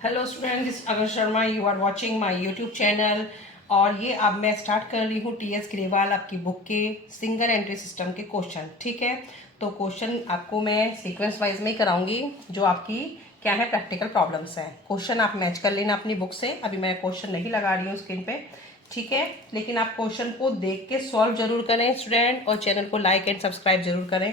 Hello student, this अगर Sharma, you are watching my YouTube channel. और ये अब मैं स्टार्ट कर रही हूँ टीएस ग्रेवाल आपकी बुक के सिंगल एंट्री सिस्टम के क्वेश्चन। ठीक है, तो क्वेश्चन आपको मैं सीक्वेंस वाइज में ही कराऊंगी। जो आपकी क्या है प्रैक्टिकल प्रॉब्लम्स हैं, क्वेश्चन आप मैच कर लेना अपनी बुक से। अभी मैं क्वेश्चन नहीं लगा रही हूँ स्क्रीन पे, ठीक है, लेकिन आप क्वेश्चन को देख के सॉल्व जरूर करें स्टूडेंट, और चैनल को लाइक एंड सब्सक्राइब जरूर करें।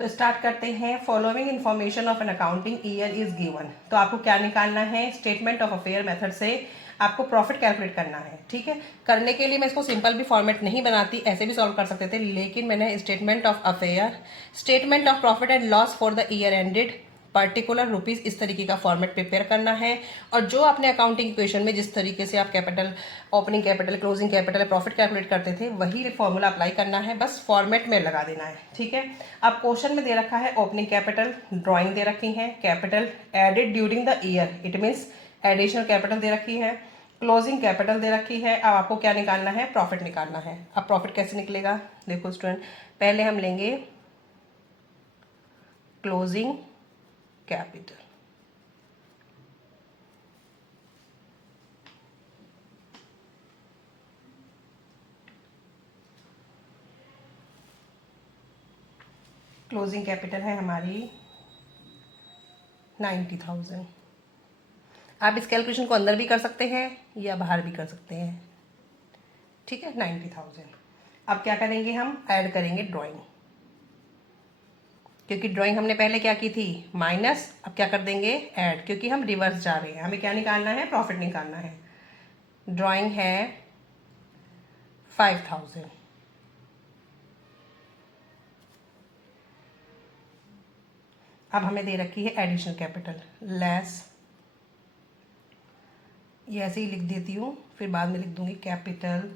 तो स्टार्ट करते हैं। Following information of an accounting year is given. तो आपको क्या निकालना है, स्टेटमेंट ऑफ अफेयर मेथड से आपको प्रॉफिट कैलकुलेट करना है। ठीक है, करने के लिए मैं इसको सिंपल भी फॉर्मेट नहीं बनाती, ऐसे भी सॉल्व कर सकते थे, लेकिन मैंने statement of affair, statement of profit and loss for the year ended particular rupees, इस तरीके का फॉर्मेट प्रिपेयर करना है। और जो आपने अकाउंटिंग इक्वेशन में जिस तरीके से आप capital, opening capital, closing capital, profit calculate करते थे, वही फॉर्मूला अप्लाई करना है, बस फॉर्मेट में लगा देना है। ठीक है, अब क्वेश्चन में दे रखा है ओपनिंग कैपिटल, ड्राइंग दे रखी है, capital added during the year, it means additional capital दे रखी है, क्लोजिंग कैपिटल दे रखी है। अब आपको क्या निकालना है, प्रॉफिट निकालना है। अब प्रॉफिट कैसे निकलेगा, देखो स्टूडेंट, पहले हम लेंगे क्लोजिंग कैपिटल। क्लोजिंग कैपिटल है हमारी 90,000। आप इस कैलकुलेशन को अंदर भी कर सकते हैं या बाहर भी कर सकते हैं। ठीक है, 90,000। अब क्या करेंगे, हम ऐड करेंगे ड्राइंग, क्योंकि ड्राइंग हमने पहले क्या की थी, माइनस। अब क्या कर देंगे, ऐड, क्योंकि हम रिवर्स जा रहे हैं, हमें क्या निकालना है, प्रॉफिट निकालना है। ड्राइंग है 5,000। अब हमें दे रखी है एडिशनल कैपिटल लेस, ये ऐसे ही लिख देती हूँ, फिर बाद में लिख दूंगी capital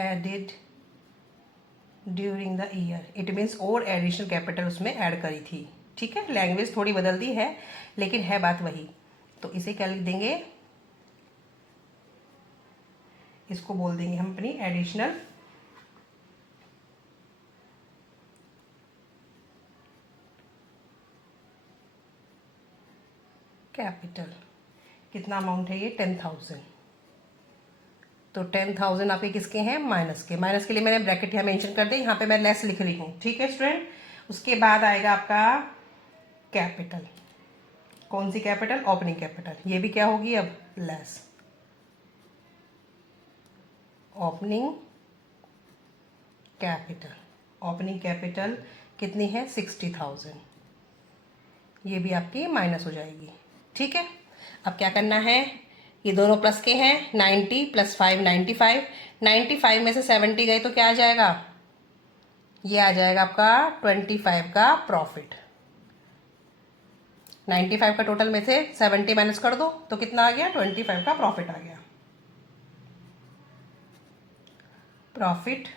added during the year, it means और एडिशनल कैपिटल उसमें ऐड करी थी। ठीक है, लैंग्वेज थोड़ी बदल दी है, लेकिन है बात वही। तो इसे क्या लिख देंगे, इसको बोल देंगे हम अपनी एडिशनल कैपिटल। कितना अमाउंट है ये, 10,000। तो 10,000 आपके किसके हैं, माइनस के। माइनस के लिए मैंने ब्रैकेट यहाँ मेंशन कर दी, यहाँ पे मैं लेस लिख रही हूँ। ठीक है स्टूडेंट, उसके बाद आएगा आपका कैपिटल। कौन सी कैपिटल, ओपनिंग कैपिटल। ये भी क्या होगी अब, less. Opening capital, opening capital कितनी है, 60,000। ये भी आपकी माइनस हो जाएगी। ठीक है, अब क्या करना है, ये दोनों प्लस के हैं, 90 + 5 95। 95 में से 70 गए तो क्या आ जाएगा, ये आ जाएगा आपका 25 का प्रॉफिट। 95 का टोटल में से 70 माइनस कर दो तो कितना आ गया, 25 का प्रॉफिट आ गया। Profit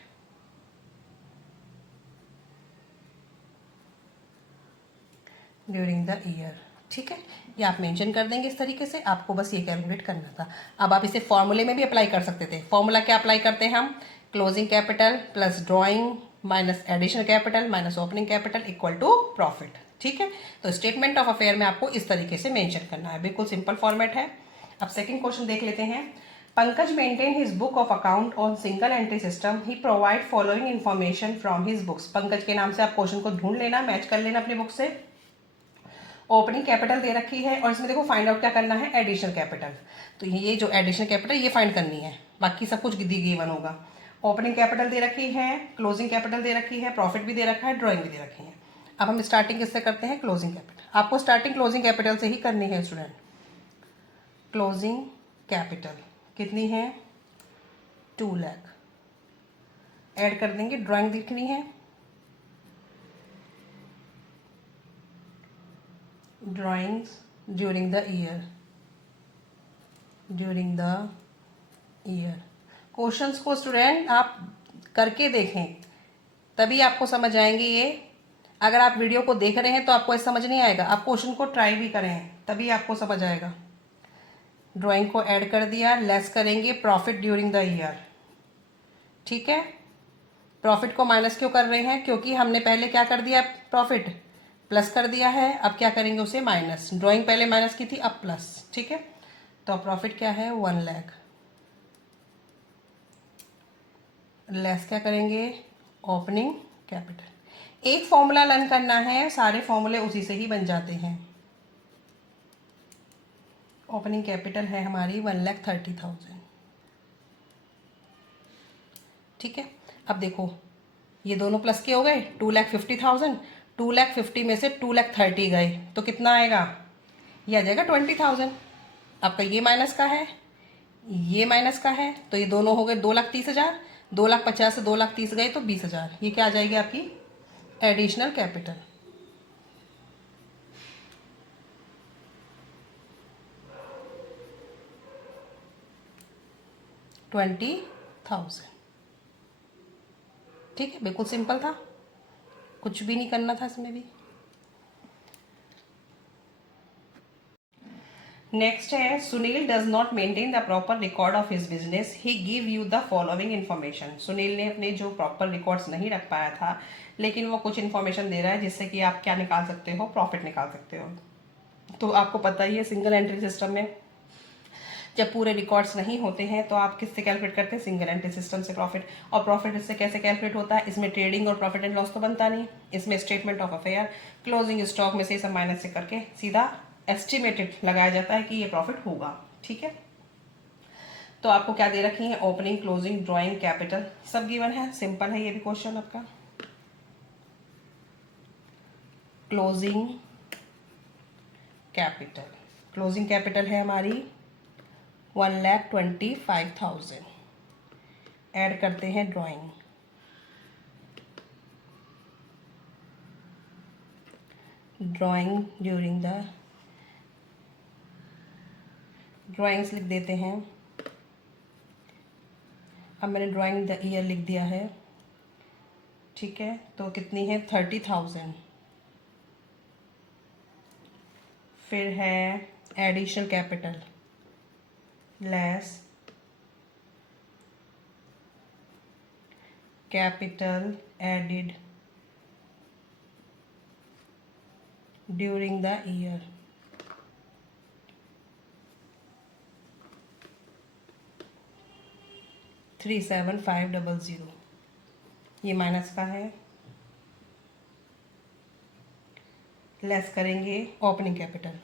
during the year. ठीक है, ये आप मेंशन कर देंगे इस तरीके से, आपको बस ये कैलकुलेट करना था। अब आप इसे फॉर्मूले में भी अप्लाई कर सकते थे। फॉर्मूला क्या अप्लाई करते हैं हम, closing capital plus drawing minus additional capital minus opening capital equal to profit. ठीक है, तो स्टेटमेंट ऑफ अफेयर में आपको इस तरीके से मेंशन करना है, बिल्कुल सिंपल फॉर्मेट है। अब सेकंड क्वेश्चन देख लेते हैं। Pankaj maintain his book of account on single entry system, he provide following information from his books. Pankaj के नाम से आप क्वेश्चन को ढूंढ लेना, मैच कर लेना अपनी बुक से। ओपनिंग कैपिटल दे रखी है, और इसमें देखो फाइंड आउट क्या करना है, एडिशनल कैपिटल। तो ये जो एडिशनल कैपिटल ये फाइंड करनी है, बाकी सब कुछ दी गिवन होगा। ओपनिंग कैपिटल दे रखी है, क्लोजिंग कैपिटल दे रखी है, प्रॉफिट भी दे रखा है, ड्राइंग भी दे रखी है। अब हम स्टार्टिंग किससे करते हैं, क्लोजिंग कैपिटल। आपको स्टार्टिंग क्लोजिंग कैपिटल से ही करनी है स्टूडेंट। क्लोजिंग कैपिटल कितनी है, 2 लाख। ऐड कर देंगे, ड्राइंग लिखनी है, drawings during the year, during the year. Questions को स्टूडेंट आप करके देखें, तभी आपको समझ आएंगे ये। अगर आप वीडियो को देख रहे हैं तो आपको ऐसा समझ नहीं आएगा, आप क्वेश्चन को ट्राई भी करें तभी आपको समझ आएगा। ड्राइंग को ऐड कर दिया, लेस करेंगे प्रॉफिट ड्यूरिंग द ईयर। ठीक है, प्रॉफिट को माइनस क्यों कर रहे हैं, क्योंकि हमने पहले क्या कर दिया, प्रॉफिट प्लस कर दिया है, अब क्या करेंगे उसे माइनस, ड्राइंग पहले माइनस की थी अब प्लस, ठीक है। तो प्रॉफिट क्या है 1 लाख, लेस क्या करेंगे ओपनिंग कैपिटल। एक फॉर्मूला लर्न करना है, सारे फॉर्मूले उसी से ही बन जाते हैं। ओपनिंग कैपिटल है हमारी 1,30,000, ठीक है। अब देखो ये दोनों प्लस के हो गए, 2,50,000, 2,50,000 में से 2,30,000 गए तो कितना आएगा, ये आ जाएगा 20,000। आपका ये माइनस का है, ये माइनस का है, तो ये दोनों हो गए 2,30,000, 2,50,000 से 2,30,000 गए तो 20,000। ये क्या आ जाएगी आपकी एडिशनल कैपिटल। $20,000, ठीक है। बिल्कुल सिंपल था, कुछ भी नहीं करना था इसमें भी। नेक्स्ट है Sunil does not maintain the proper record of his business, he give you the following information. Sunil ने अपने जो प्रॉपर रिकॉर्ड्स नहीं रख पाया था, लेकिन वो कुछ इन्फॉर्मेशन दे रहा है जिससे कि आप क्या निकाल सकते हो, प्रॉफिट निकाल सकते हो। तो आपको पता ही है सिंगल एंट्री सिस्टम में जब पूरे रिकॉर्ड्स नहीं होते हैं तो आप किससे कैलकुलेट करते हैं, सिंगल एंट्री सिस्टम से प्रॉफिट। और प्रॉफिट इससे कैसे कैलकुलेट होता है, इसमें ट्रेडिंग और प्रॉफिट एंड लॉस तो बनता नहीं, इसमें statement of affair, closing stock में से सब माइनस से करके सीधा एस्टिमेटेड लगाया जाता है कि ये प्रॉफिट होगा, ठीक है। तो आपको क्या दे रखी है, ओपनिंग क्लोजिंग ड्राइंग कैपिटल सब गिवन है, सिंपल है ये भी क्वेश्चन आपका। क्लोजिंग कैपिटल, क्लोजिंग कैपिटल है हमारी 1,25,000। ऐड करते हैं drawing, drawing during the, drawings लिख देते हैं। अब मैंने ड्राइंग द ईयर लिख दिया है, ठीक है। तो कितनी है 30,000। फिर है additional capital less capital added during the year, $37,500। ये माइनस का है, लेस करेंगे ओपनिंग कैपिटल,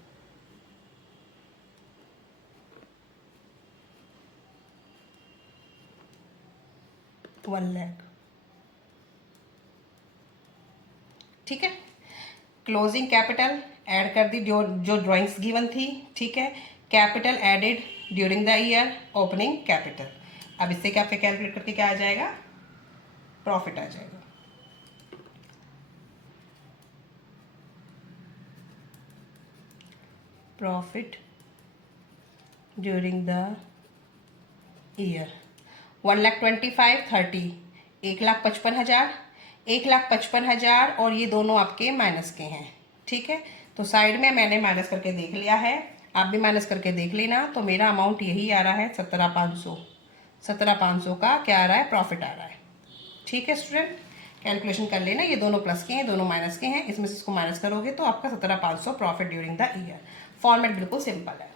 $1 लाख, ठीक है। क्लोजिंग कैपिटल ऐड कर दी जो जो ड्राइंग्स गिवन थी, ठीक है। Capital added during the year, opening capital. अब इससे क्या कैलकुलेट करके क्या आ जाएगा, प्रॉफिट आ जाएगा। प्रॉफिट ड्यूरिंग द ईयर 1,25,000 30, 1,55,000, 1,55,000 और ये दोनों आपके माइनस के हैं, ठीक है। तो साइड में मैंने माइनस करके देख लिया है, आप भी माइनस करके देख लेना। तो मेरा अमाउंट यही आ रहा है 17,500, 17,500 का क्या आ रहा है, प्रॉफिट आ रहा है, ठीक है स्टूडेंट। कैलकुलेशन कर लेना, ये दोनों प्लस के हैं दोनों माइनस के हैं, इसमें से इसको माइनस करोगे तो आपका 17,500 profit during the year. Format बिल्कुल सिंपल है।